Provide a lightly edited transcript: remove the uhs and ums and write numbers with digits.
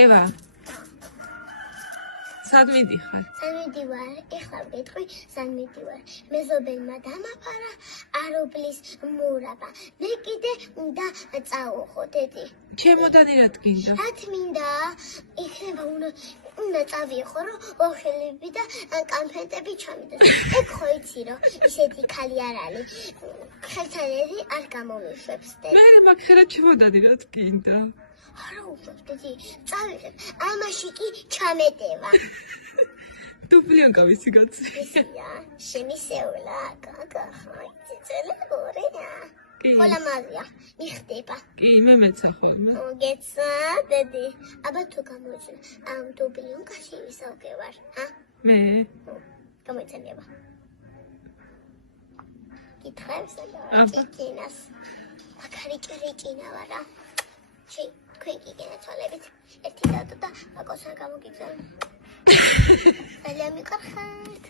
ევა. სად მიდიხარ? სად მიდივარ? ეხლა ვკითხავი, სად მიდივარ. მეზობელმა დამაფარა არობლის მურაბა. მე კიდე უნდა წავუხო, დედი. ჩემოდანი რა თქინდა? რა თმინდა? იქნება უნდა წავიღო, რომ ოხელები და კანფეტები ჩამიდოს. ეგ ხო იცი, რომ ისეთი ქალი არ არის. ხელთან ერთი არ გამომიშვებს, დედი. მე მაგხერა ჩემოდანი რა თქინდა? არა უშვებს, დედი, წავიღებ. ამაში კი ჩამეტევა. დუბლიონკა ვიცი გაცი. ისია, შემისეულა, კაკა, ხაი, ცეცელი გორეა. კი. ხოლამაზია, მიხდება. კი, მე მეცა ხოლმე. მოგეცა, დედი. აბა თუ გამოიწვია, ამ დუბლიონკაში ვისავგე ვარ, მე გამოიწენება. კითხავს აბა. კიკინას. მაგარი კრიკინა ვარა. შე, თქვენ კიკინა თვალებით. ერთი დადო და აკოს არ გამოგიგზავნა. ძალიან მიყარხეთ.